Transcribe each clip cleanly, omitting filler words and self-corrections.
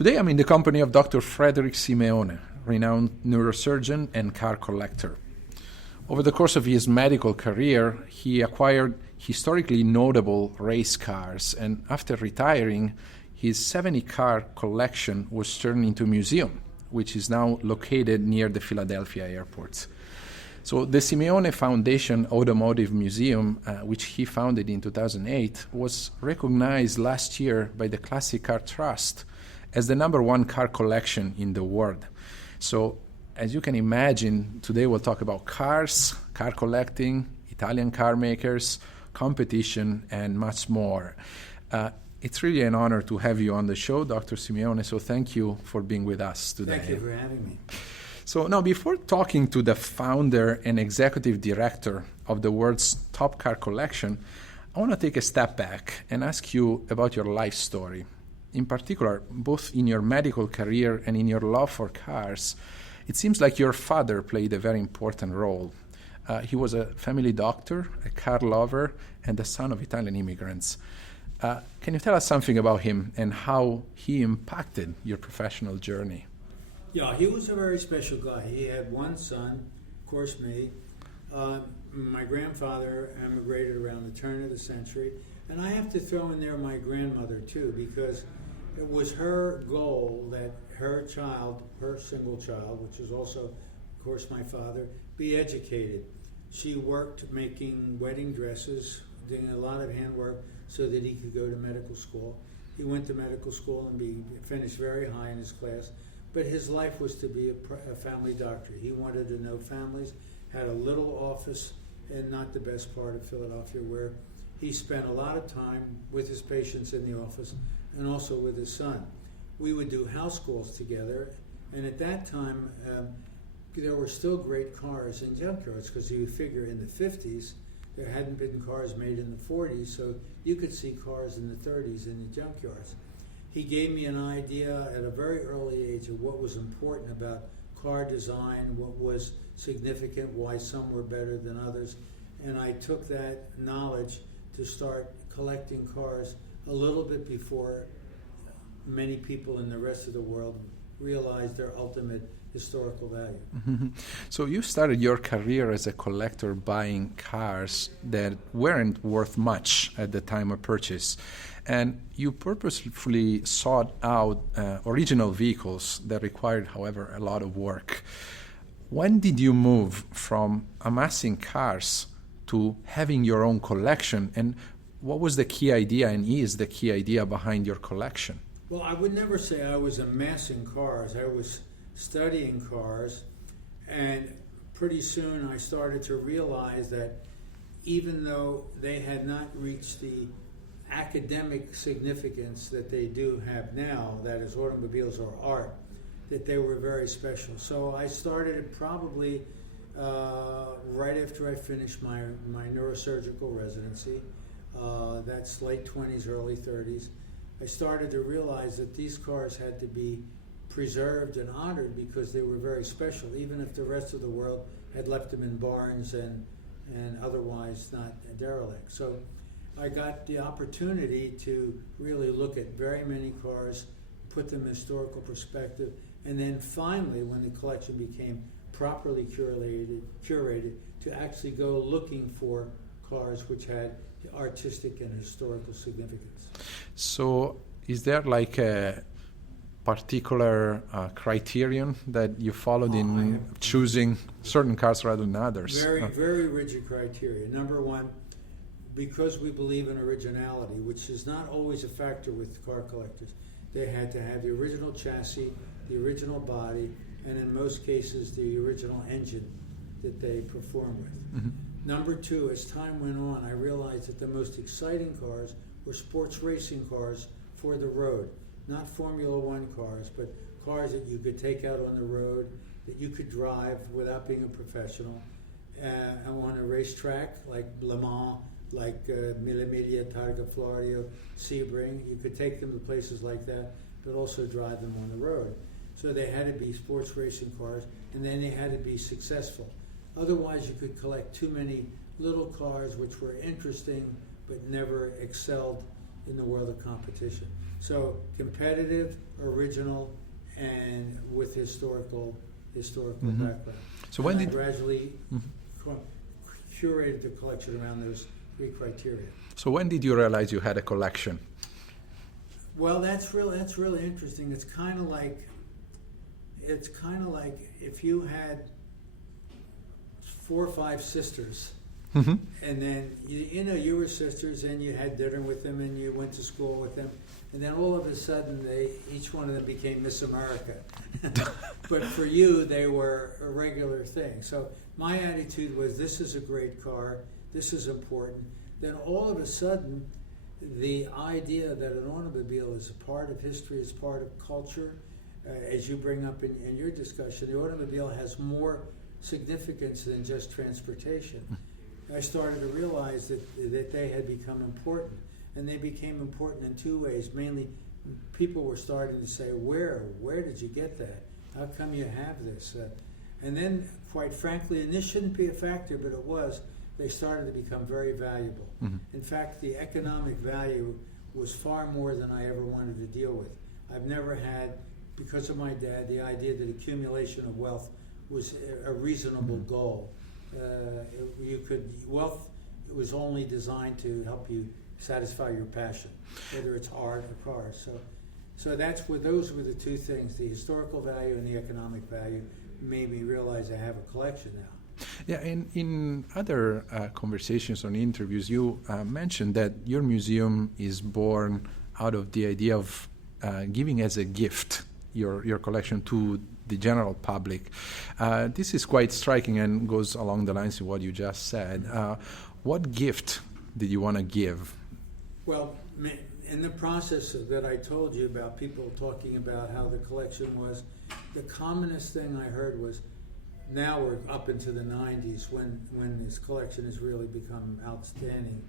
Today I'm in the company of Dr. Frederick Simeone, renowned neurosurgeon and car collector. Over the course of his medical career, he acquired historically notable race cars, and after retiring, his 70-car collection was turned into a museum, which is now located near the Philadelphia airport. So the Simeone Foundation Automotive Museum, which he founded in 2008, was recognized last year by the Classic Car Trust as the #1 car collection in the world. So as you can imagine, today we'll talk about cars, car collecting, Italian car makers, competition, and much more. It's really an honor to have you on the show, Dr. Simeone, so thank you for being with us today. Thank you for having me. So now, before talking to the founder and executive director of the world's top car collection, I want to take a step back and ask you about your life story. In particular, both in your medical career and in your love for cars, it seems like your father played a very important role. He was a family doctor, a car lover, and the son of Italian immigrants. Can you tell us something about him and how he impacted your professional journey? Yeah, he was a very special guy. He had one son, of course me. My grandfather emigrated around the turn of the century. And I have to throw in there my grandmother too, because it was her goal that her child, her single child, which is also, of course, my father, be educated. She worked making wedding dresses, doing a lot of handwork so that he could go to medical school. He went to medical school and finished very high in his class. But his life was to be a family doctor. He wanted to know families, had a little office in not the best part of Philadelphia, where he spent a lot of time with his patients in the office and also with his son. We would do house calls together, and at that time, there were still great cars in junkyards, because you figure in the 50s, there hadn't been cars made in the 40s, so you could see cars in the 30s in the junkyards. He gave me an idea at a very early age of what was important about car design, what was significant, why some were better than others, and I took that knowledge to start collecting cars a little bit before many people in the rest of the world realized their ultimate historical value. Mm-hmm. So you started your career as a collector buying cars that weren't worth much at the time of purchase. And you purposefully sought out original vehicles that required, however, a lot of work. When did you move from amassing cars to having your own collection? And what was the key idea, and is the key idea behind your collection? Well, I would never say I was amassing cars. I was studying cars, and pretty soon I started to realize that even though they had not reached the academic significance that they do have now, that is automobiles or art, that they were very special. So I started it probably right after I finished my neurosurgical residency. That's late 20s, early 30s. I started to realize that these cars had to be preserved and honored because they were very special, even if the rest of the world had left them in barns and otherwise not derelict. So I got the opportunity to really look at very many cars, put them in historical perspective, and then finally, when the collection became properly curated, to actually go looking for cars which had artistic and historical significance. So is there like a particular criterion that you followed in choosing certain cars rather than others? Very rigid criteria. Number one, because we believe in originality, which is not always a factor with car collectors, they had to have the original chassis, the original body, and in most cases the original engine that they perform with. Mm-hmm. Number two, as time went on, I realized that the most exciting cars were sports racing cars for the road. Not Formula One cars, but cars that you could take out on the road, that you could drive without being a professional. And on a racetrack like Le Mans, like Mille, Targa Florio, Sebring, you could take them to places like that, but also drive them on the road. So they had to be sports racing cars, and then they had to be successful. Otherwise, you could collect too many little cars which were interesting but never excelled in the world of competition. So competitive, original, and with historical background. So when I did gradually curated the collection around those three criteria. So when did you realize you had a collection? Well, that's really interesting. It's kind of like if you had 4 or 5 sisters, and then you were sisters, and you had dinner with them, and you went to school with them, and then all of a sudden each one of them became Miss America. But for you, they were a regular thing. So my attitude was, this is a great car, this is important. Then all of a sudden, the idea that an automobile is a part of history, is part of culture, as you bring up in your discussion, the automobile has more significance than just transportation. I started to realize that they had become important, and they became important in 2 ways. Mainly, people were starting to say, where did you get that? How come you have this? And then, quite frankly, and this shouldn't be a factor, but it was, they started to become very valuable. In fact, the economic value was far more than I ever wanted to deal with. I've never had, because of my dad, the idea that accumulation of wealth was a reasonable goal. Wealth was only designed to help you satisfy your passion, whether it's art or cars. So those were the 2 things: the historical value and the economic value made me realize I have a collection now. Yeah, in other conversations or interviews, you mentioned that your museum is born out of the idea of giving as a gift your collection to the general public. This is quite striking and goes along the lines of what you just said. What gift did you want to give? Well, in the process that I told you about, people talking about how the collection was, the commonest thing I heard was, now we're up into the 90s when this collection has really become outstanding.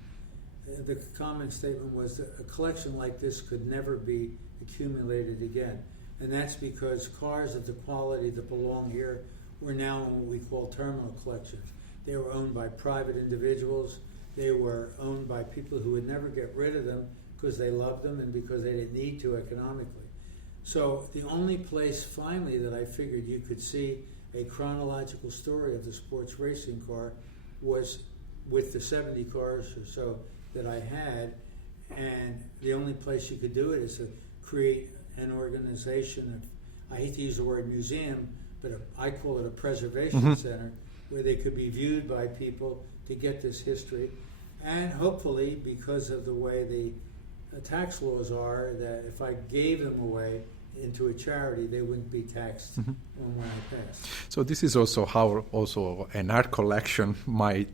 The common statement was that a collection like this could never be accumulated again. And that's because cars of the quality that belong here were now in what we call terminal collections. They were owned by private individuals. They were owned by people who would never get rid of them because they loved them and because they didn't need to economically. So the only place finally that I figured you could see a chronological story of the sports racing car was with the 70 cars or so that I had, and the only place you could do it is to create an organization. I hate to use the word museum, but I call it a preservation center, where they could be viewed by people to get this history. And hopefully, because of the way the tax laws are, that if I gave them away into a charity, they wouldn't be taxed when I passed. So this is also how an art collection might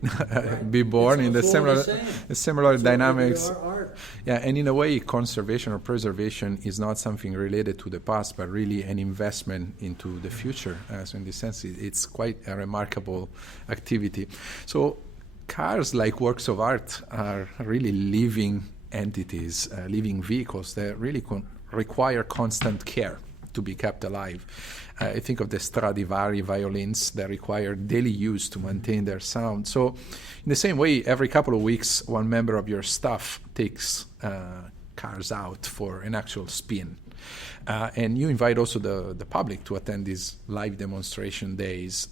be born in the similar dynamics. Yeah, and in a way, conservation or preservation is not something related to the past, but really an investment into the future. So in this sense, it's quite a remarkable activity. So cars, like works of art, are really living entities, living vehicles that really require constant care to be kept alive. I think of the Stradivari violins that require daily use to maintain their sound. So in the same way, every couple of weeks, one member of your staff takes cars out for an actual spin. And you invite also the public to attend these live demonstration days.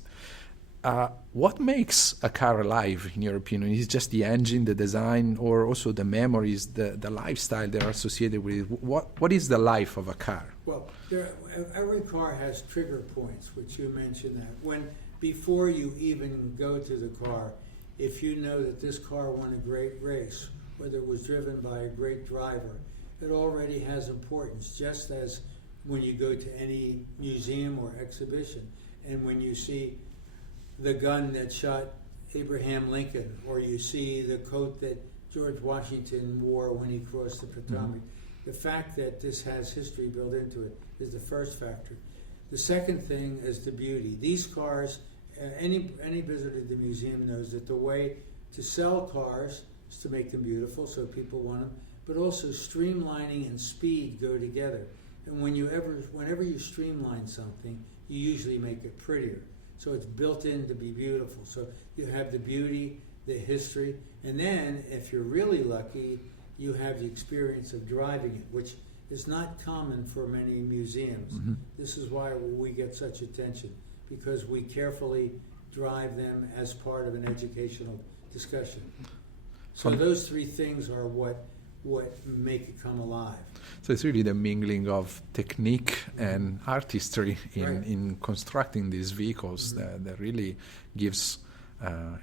What makes a car alive, in your opinion? Is it just the engine, the design, or also the memories, the lifestyle that are associated with it? What is the life of a car? Well, every car has trigger points, which you mentioned that. Before you even go to the car, if you know that this car won a great race, whether it was driven by a great driver, it already has importance, just as when you go to any museum or exhibition, and when you see the gun that shot Abraham Lincoln, or you see the coat that George Washington wore when he crossed the Potomac. The fact that this has history built into it is the first factor. The second thing is the beauty. These cars, any visitor to the museum knows that the way to sell cars is to make them beautiful so people want them, but also streamlining and speed go together. And whenever you streamline something, you usually make it prettier. So it's built in to be beautiful. So you have the beauty, the history, and then if you're really lucky, you have the experience of driving it, which is not common for many museums. This is why we get such attention, because we carefully drive them as part of an educational discussion. So those three things are what make it come alive. So it's really the mingling of technique and artistry in constructing these vehicles that really gives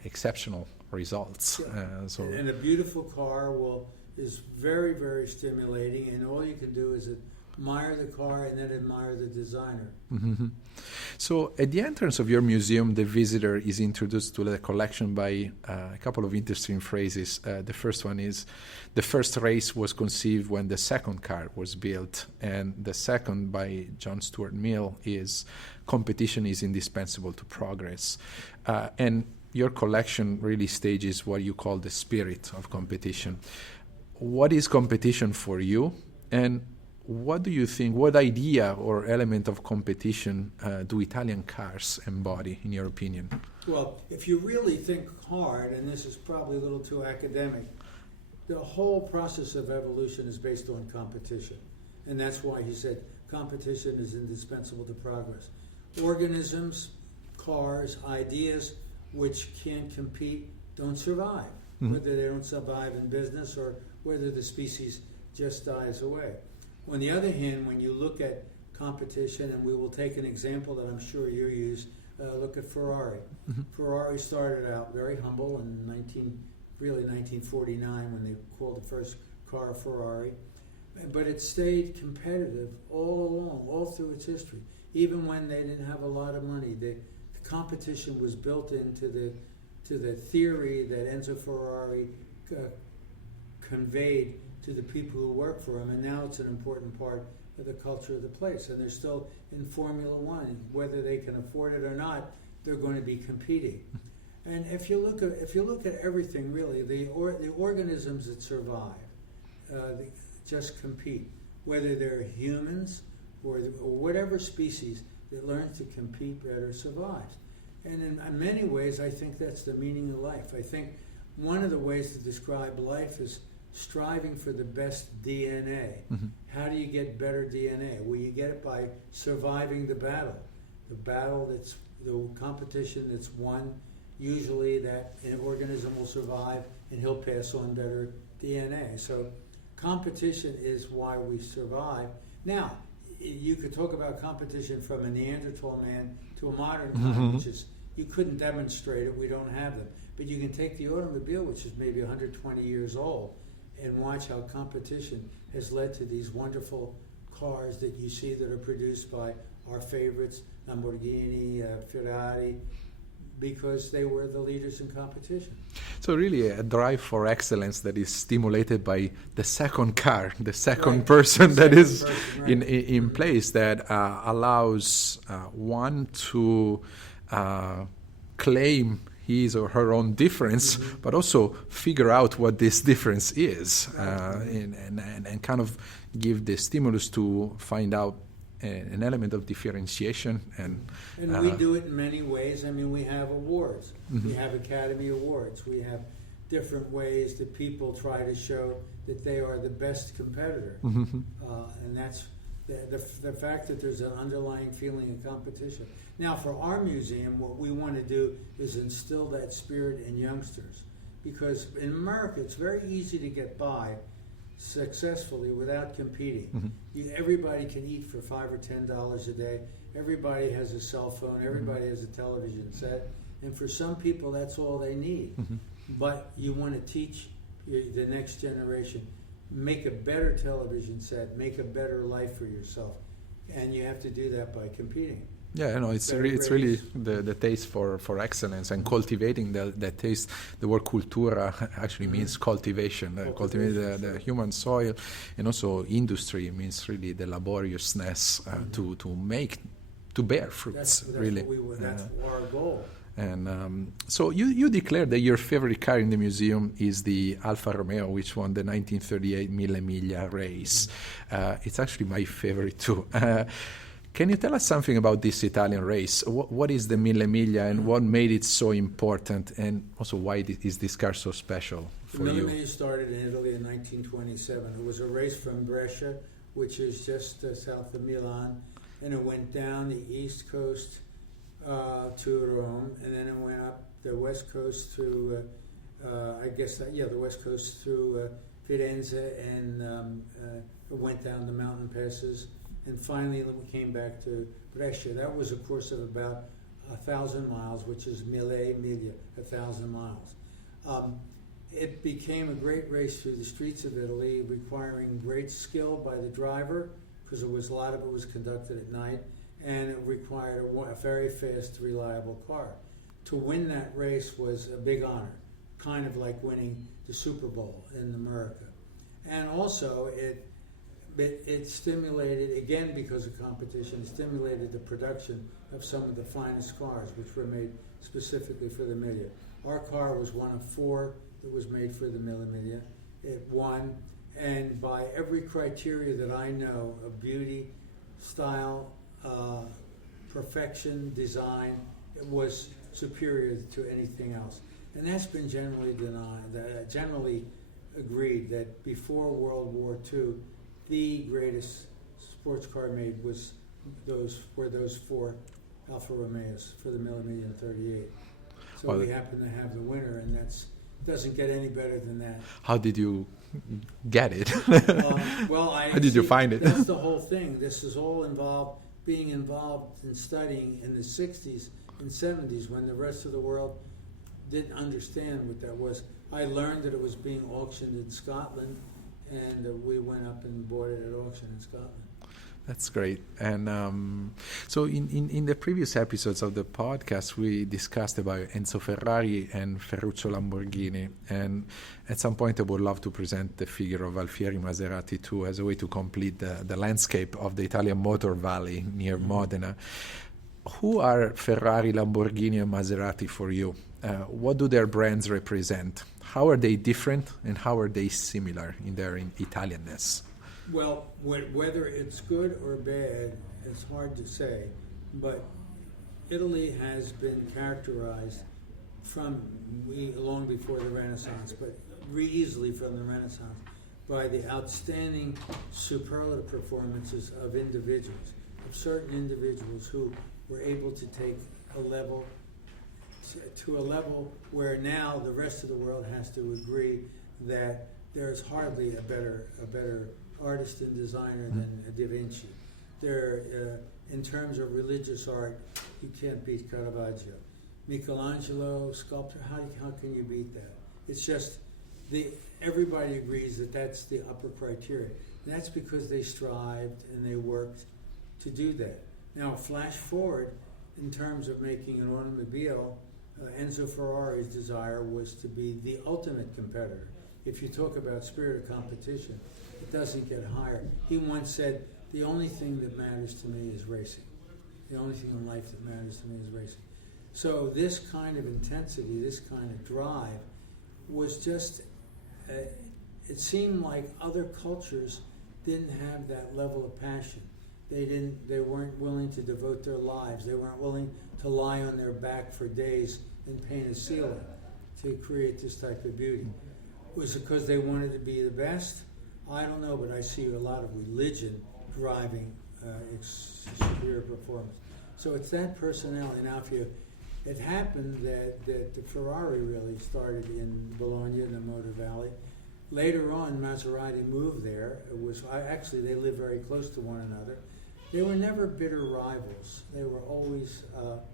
exceptional results. And a beautiful car is very, very stimulating, and all you can do is admire the car and then admire the designer. So at the entrance of your museum, the visitor is introduced to the collection by a couple of interesting phrases. The first one is, the first race was conceived when the second car was built. And the second, by John Stuart Mill, is, competition is indispensable to progress. And your collection really stages what you call the spirit of competition. What is competition for you? And what do you think, what idea or element of competition do Italian cars embody, in your opinion? Well, if you really think hard, and this is probably a little too academic, the whole process of evolution is based on competition. And that's why he said competition is indispensable to progress. Organisms, cars, ideas which can't compete don't survive, whether they don't survive in business or whether the species just dies away. On the other hand, when you look at competition, and we will take an example that I'm sure you use, look at Ferrari. Ferrari started out very humble in 1949 when they called the first car Ferrari, but it stayed competitive all along, all through its history. Even when they didn't have a lot of money, the competition was built into the theory that Enzo Ferrari conveyed to the people who work for him, and now it's an important part of the culture of the place. And they're still in Formula One. Whether they can afford it or not, they're going to be competing. And if you look at everything, really, the organisms that survive just compete, whether they're humans or whatever species that learns to compete better survives. And in many ways, I think that's the meaning of life. I think one of the ways to describe life is striving for the best DNA. How do you get better DNA? Well, you get it by surviving the battle. The competition that's won, usually that an organism will survive and he'll pass on better DNA. So competition is why we survive. Now, you could talk about competition from a Neanderthal man to a modern time, which is, you couldn't demonstrate it, we don't have them. But you can take the automobile, which is maybe 120 years old, and watch how competition has led to these wonderful cars that you see that are produced by our favorites, Lamborghini, Ferrari, because they were the leaders in competition. So really a drive for excellence that is stimulated by the second car, the second person that is in place, that allows one to claim his or her own difference, but also figure out what this difference is, and kind of give the stimulus to find out an element of differentiation. And we do it in many ways. I mean, we have awards. We have Academy Awards. We have different ways that people try to show that they are the best competitor. And that's the fact that there's an underlying feeling of competition. Now, for our museum, what we want to do is instill that spirit in youngsters, because in America it's very easy to get by successfully without competing. Everybody can eat for $5 or $10 a day. Everybody has a cell phone. Everybody has a television set, and for some people that's all they need. But you want to teach the next generation, make a better television set, make a better life for yourself, and you have to do that by competing. Yeah, no, it's really the taste for excellence and cultivating that taste. The word cultura actually means cultivation, cultivating the human soil, and also industry means really the laboriousness to bear fruits. That's our goal. And so you declared that your favorite car in the museum is the Alfa Romeo, which won the 1938 Mille race. It's actually my favorite too. Can you tell us something about this Italian race? What is the Mille and what made it so important, and also why is this car so special for you? Mille started in Italy in 1927. It was a race from Brescia which is just south of Milan, and it went down the east coast to Rome, and then it went up the west coast through, the west coast through Firenze, and it went down the mountain passes, and finally we came back to Brescia. That was a course of about 1,000 miles, which is Miglia, 1,000 miles. It became a great race through the streets of Italy, requiring great skill by the driver, because a lot of it was conducted at night, and it required a very fast, reliable car. To win that race was a big honor, kind of like winning the Super Bowl in America. And also, it stimulated, again because of competition, it stimulated the production of some of the finest cars, which were made specifically for the Mille. Our car was one of 4 that was made for the Mille. It won, and by every criteria that I know of beauty, style, perfection, design, it was superior to anything else. And that's been generally agreed that before World War II, the greatest sports car made was those 4 Alfa Romeos for the Mille in 38. So we happen to have the winner, and that doesn't get any better than that. How did you get it? How did you find it? That's the whole thing. This is all being involved in studying in the 60s and 70s when the rest of the world didn't understand what that was. I learned that it was being auctioned in Scotland, and we went up and bought it at auction in Scotland. That's great. And so in the previous episodes of the podcast, we discussed about Enzo Ferrari and Ferruccio Lamborghini. And at some point, I would love to present the figure of Alfieri Maserati too, as a way to complete the landscape of the Italian Motor Valley near Modena. Who are Ferrari, Lamborghini, and Maserati for you? What do their brands represent? How are they different, and how are they similar in their Italianness? Well, whether it's good or bad, it's hard to say, but Italy has been characterized long before the Renaissance, but easily from the Renaissance, by the outstanding superlative performances of individuals, of certain individuals who were able to take a level where now the rest of the world has to agree that there's hardly a better artist and designer than Da Vinci. In terms of religious art, you can't beat Caravaggio. Michelangelo, sculptor, how can you beat that? It's just, everybody agrees that that's the upper criteria. And that's because they strived and they worked to do that. Now, flash forward, in terms of making an automobile, Enzo Ferrari's desire was to be the ultimate competitor. If you talk about spirit of competition, it doesn't get higher. He once said, the only thing that matters to me is racing. The only thing in life that matters to me is racing. So this kind of intensity, this kind of drive was just, it seemed like other cultures didn't have that level of passion. They weren't willing to devote their lives. They weren't willing to lie on their back for days and paint a ceiling to create this type of beauty. Was it because they wanted to be the best? I don't know, but I see a lot of religion driving superior performance. So it's that personality. Now, it happened that the Ferrari really started in Bologna, in the Motor Valley. Later on, Maserati moved there. Actually, they lived very close to one another. They were never bitter rivals. They were always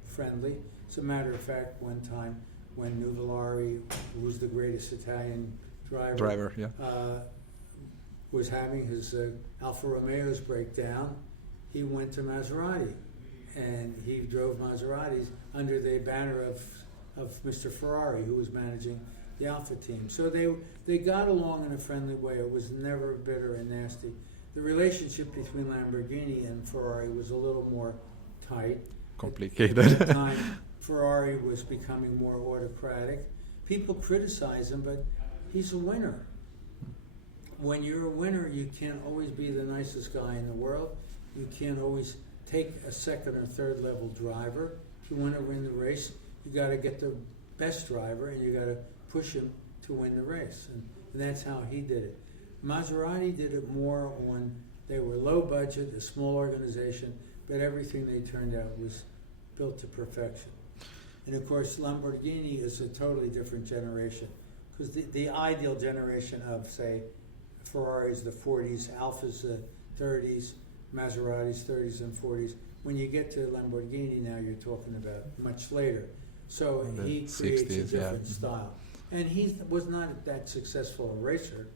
friendly. As a matter of fact, one time when Nuvolari, who was the greatest Italian driver was having his Alfa Romeos break down, he went to Maserati, and he drove Maseratis under the banner of Mr. Ferrari, who was managing the Alfa team. So they got along in a friendly way. It was never bitter and nasty. The relationship between Lamborghini and Ferrari was a little more tight. Complicated. At the time, Ferrari was becoming more autocratic. People criticize him, but he's a winner. When you're a winner, you can't always be the nicest guy in the world. You can't always take a second or third level driver. If you want to win the race, you got to get the best driver, and you got to push him to win the race. And that's how he did it. Maserati did it more on They were low budget, a small organization, but everything they turned out was built to perfection. And of course, Lamborghini is a totally different generation, because the ideal generation of, say, Ferraris, the 40s, Alfas, the 30s, Maseratis, 30s and 40s. When you get to Lamborghini now, you're talking about much later. So he creates 60s, a different style. And he was not that successful a racer,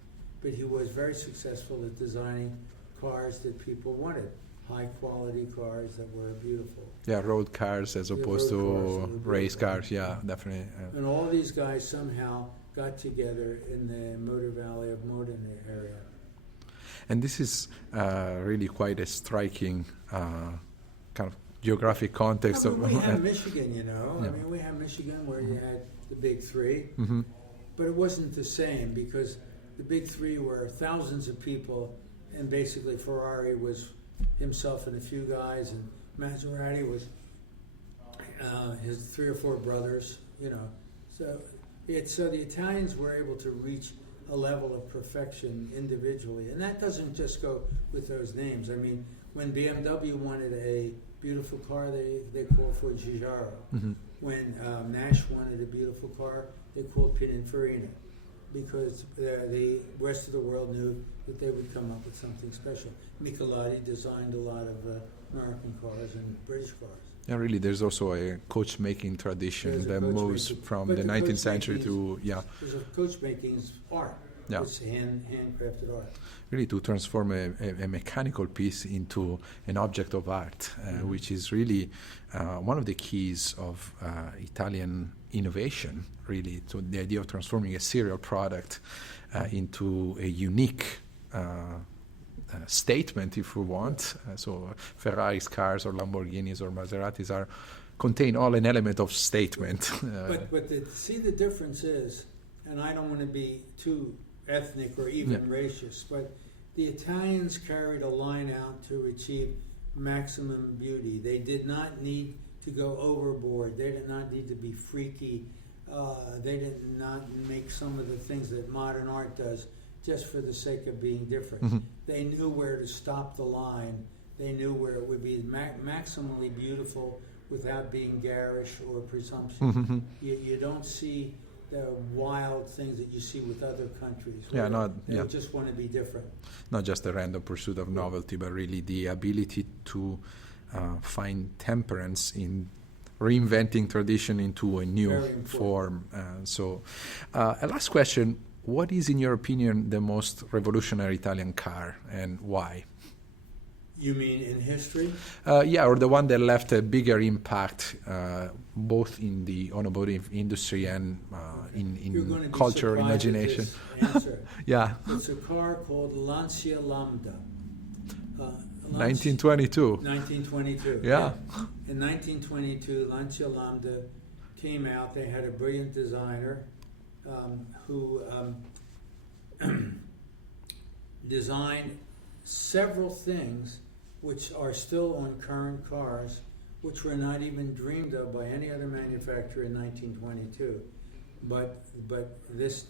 but he was very successful at designing cars that people wanted. High quality cars that were beautiful. Yeah, road cars as opposed to race cars. Yeah, definitely. And all these guys somehow got together in the Motor Valley of Modena area. And this is really quite a striking kind of geographic context. We have Michigan, you know. Yeah. I mean, we have Michigan where you had the big three, Mm-hmm. but it wasn't the same because the big three were thousands of people, and basically Ferrari was himself and a few guys, and Maserati was his 3 or 4 brothers, you know. So the Italians were able to reach a level of perfection individually, and that doesn't just go with those names. I mean, when BMW wanted a beautiful car, they called for Giugiaro. Mm-hmm. When Nash wanted a beautiful car, they called Pininfarina, because the rest of the world knew that they would come up with something special. Michelotti designed a lot of American cars and British cars. Yeah, really, there's also a coach-making tradition that moves from the 19th century to, There's a coach-making art. Yeah. It's handcrafted art. really to transform a mechanical piece into an object of art, which is really one of the keys of Italian innovation, really, to the idea of transforming a serial product into a unique statement, if we want. So Ferraris cars or Lamborghinis or Maseratis contain all an element of statement. But see, the difference is, and I don't want to be too ethnic or even racist, but the Italians carried a line out to achieve maximum beauty. They did not need to go overboard. They did not need to be freaky. They did not make some of the things that modern art does just for the sake of being different. Mm-hmm. They knew where to stop the line. They knew where it would be maximally beautiful without being garish or presumptuous. Mm-hmm. You don't see the wild things that you see with other countries. They just want to be different. Not just a random pursuit of novelty, but really the ability to find temperance in reinventing tradition into a new form. A last question. What is, in your opinion, the most revolutionary Italian car, and why? You mean in history? Or the one that left a bigger impact, both in the automotive industry and in culture, imagination. Answer. Yeah. It's a car called Lancia Lambda. 1922. 1922. Yeah. In 1922, Lancia Lambda came out. They had a brilliant designer who designed several things which are still on current cars, which were not even dreamed of by any other manufacturer in 1922. But this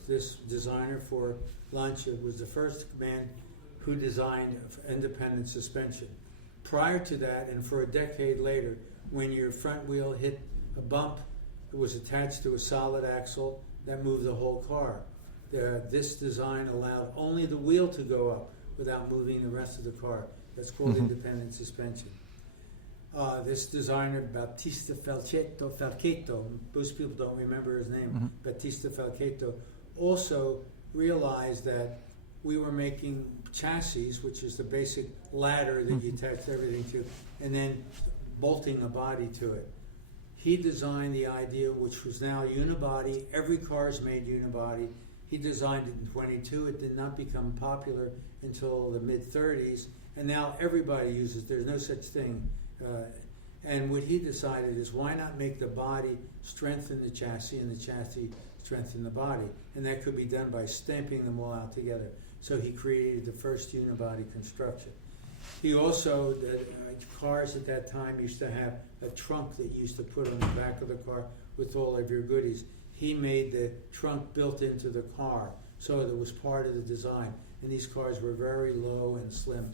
designer for Lancia was the first man who designed independent suspension. Prior to that, and for a decade later, when your front wheel hit a bump, it was attached to a solid axle that moved the whole car. This design allowed only the wheel to go up without moving the rest of the car. That's called independent suspension. This designer, Battista Falchetto, most people don't remember his name, Battista Falchetto, also realized that we were making chassis, which is the basic ladder that you attach everything to, and then bolting a body to it. He designed the idea, which was now unibody. Every car is made unibody. He designed it in 22. It did not become popular until the mid-30s, and now everybody uses it. There's no such thing. And what he decided is, why not make the body strengthen the chassis and the chassis strengthen the body? And that could be done by stamping them all out together. So he created the first unibody construction. He also, cars at that time used to have a trunk that you used to put on the back of the car with all of your goodies. He made the trunk built into the car, so that it was part of the design. And these cars were very low and slim.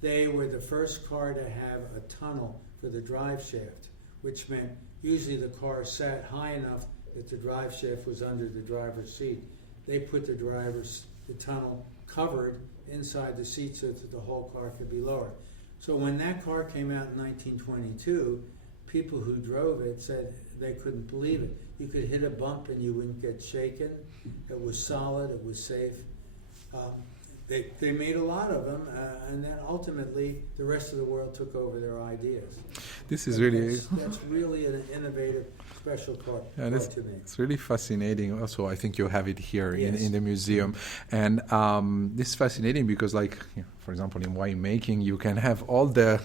They were the first car to have a tunnel for the drive shaft, which meant usually the car sat high enough that the drive shaft was under the driver's seat. They put the tunnel covered inside the seat so that the whole car could be lowered. So when that car came out in 1922, people who drove it said they couldn't believe it. You could hit a bump and you wouldn't get shaken. It was solid, it was safe. They made a lot of them, and then ultimately the rest of the world took over their ideas. This is really... That's really an innovative, special car to me. It's really fascinating. Also, I think you have it here Yes. in the museum. And this is fascinating because, like, for example, in winemaking, you can have all the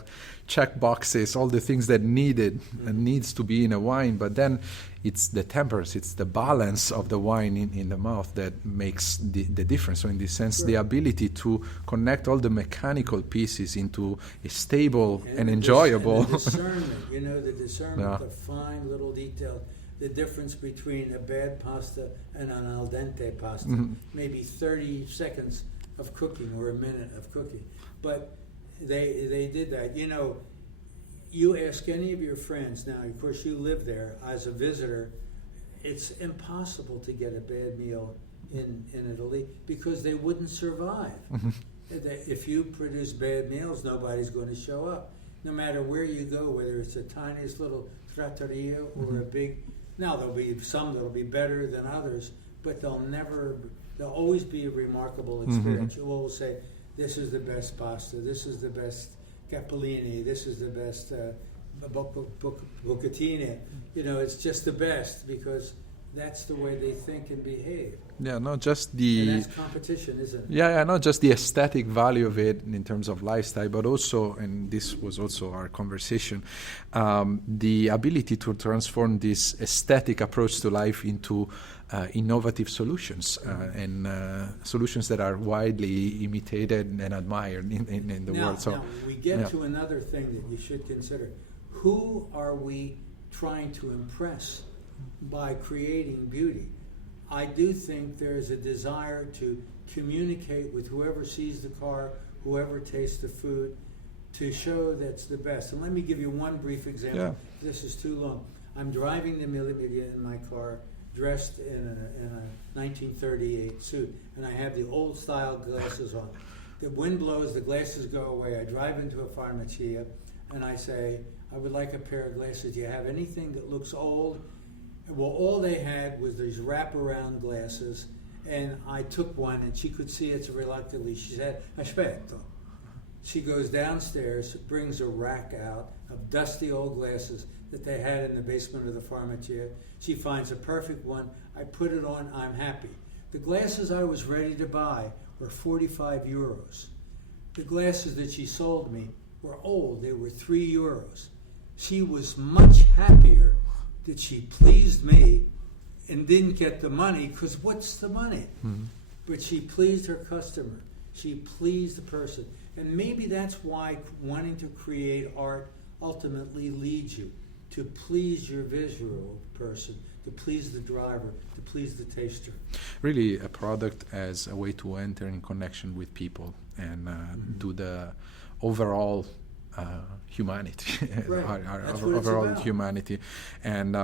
check boxes, all the things that needs to be in a wine, but then it's the tempers, it's the balance of the wine in the mouth that makes the difference. So in this sense, the ability to connect all the mechanical pieces into a stable and enjoyable... And the discernment, the discernment, the fine little detail, the difference between a bad pasta and an al dente pasta, maybe 30 seconds of cooking or a minute of cooking. But they did that. You ask any of your friends now, of course you live there as a visitor, it's impossible to get a bad meal in Italy because they wouldn't survive. If you produce bad meals, nobody's going to show up. No matter where you go, whether it's the tiniest little trattoria or a big... Now there'll be some that'll be better than others, but there'll always be a remarkable experience. You will say, this is the best pasta, this is the best capellini, this is the best Cottini. It's just the best because that's the way they think and behave. Yeah, not just the... And that's competition, isn't it? Yeah, not just the aesthetic value of it in terms of lifestyle, but also, and this was also our conversation, the ability to transform this aesthetic approach to life into innovative solutions and solutions that are widely imitated and admired in the world. So now we get to another thing that you should consider. Who are we trying to impress by creating beauty? I do think there is a desire to communicate with whoever sees the car, whoever tastes the food, to show that's the best. And let me give you one brief example. Yeah. This is too long. I'm driving the Mille in my car, dressed in a 1938 suit, and I have the old style glasses on. The wind blows, the glasses go away. I drive into a pharmacia, and I say, I would like a pair of glasses. Do you have anything that looks old? Well, all they had was these wraparound glasses, and I took one, and she could see it reluctantly. She said, aspetto. She goes downstairs, brings a rack out of dusty old glasses that they had in the basement of the pharmacia. She finds a perfect one. I put it on. I'm happy. The glasses I was ready to buy were 45 euros. The glasses that she sold me were old. They were 3 euros. She was much happier that she pleased me and didn't get the money, because what's the money? But she pleased her customer. She pleased the person. And maybe that's why wanting to create art ultimately leads you to please your visual person, to please the driver, to please the taster. Really a product as a way to enter in connection with people and do the overall humanity, Right. our That's what it's overall about. humanity. And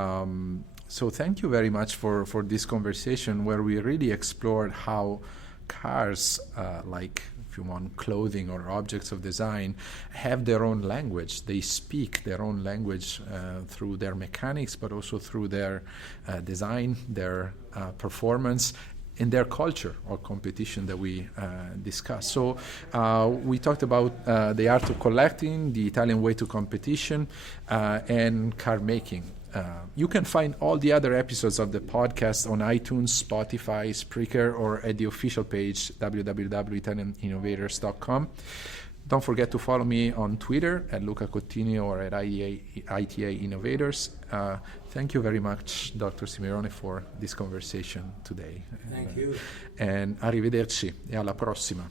so thank you very much for this conversation where we really explored how cars, like if you want clothing or objects of design, have their own language. They speak their own language through their mechanics, but also through their design, their performance, in their culture or competition that we discussed. So we talked about the art of collecting, the Italian way to competition, and car making. You can find all the other episodes of the podcast on iTunes, Spotify, Spreaker, or at the official page, www.italianinnovators.com. Don't forget to follow me on Twitter at Luca Cottini or at ITA Innovators. Thank you very much, Dr. Simeone, for this conversation today. Thank you. And arrivederci e alla prossima.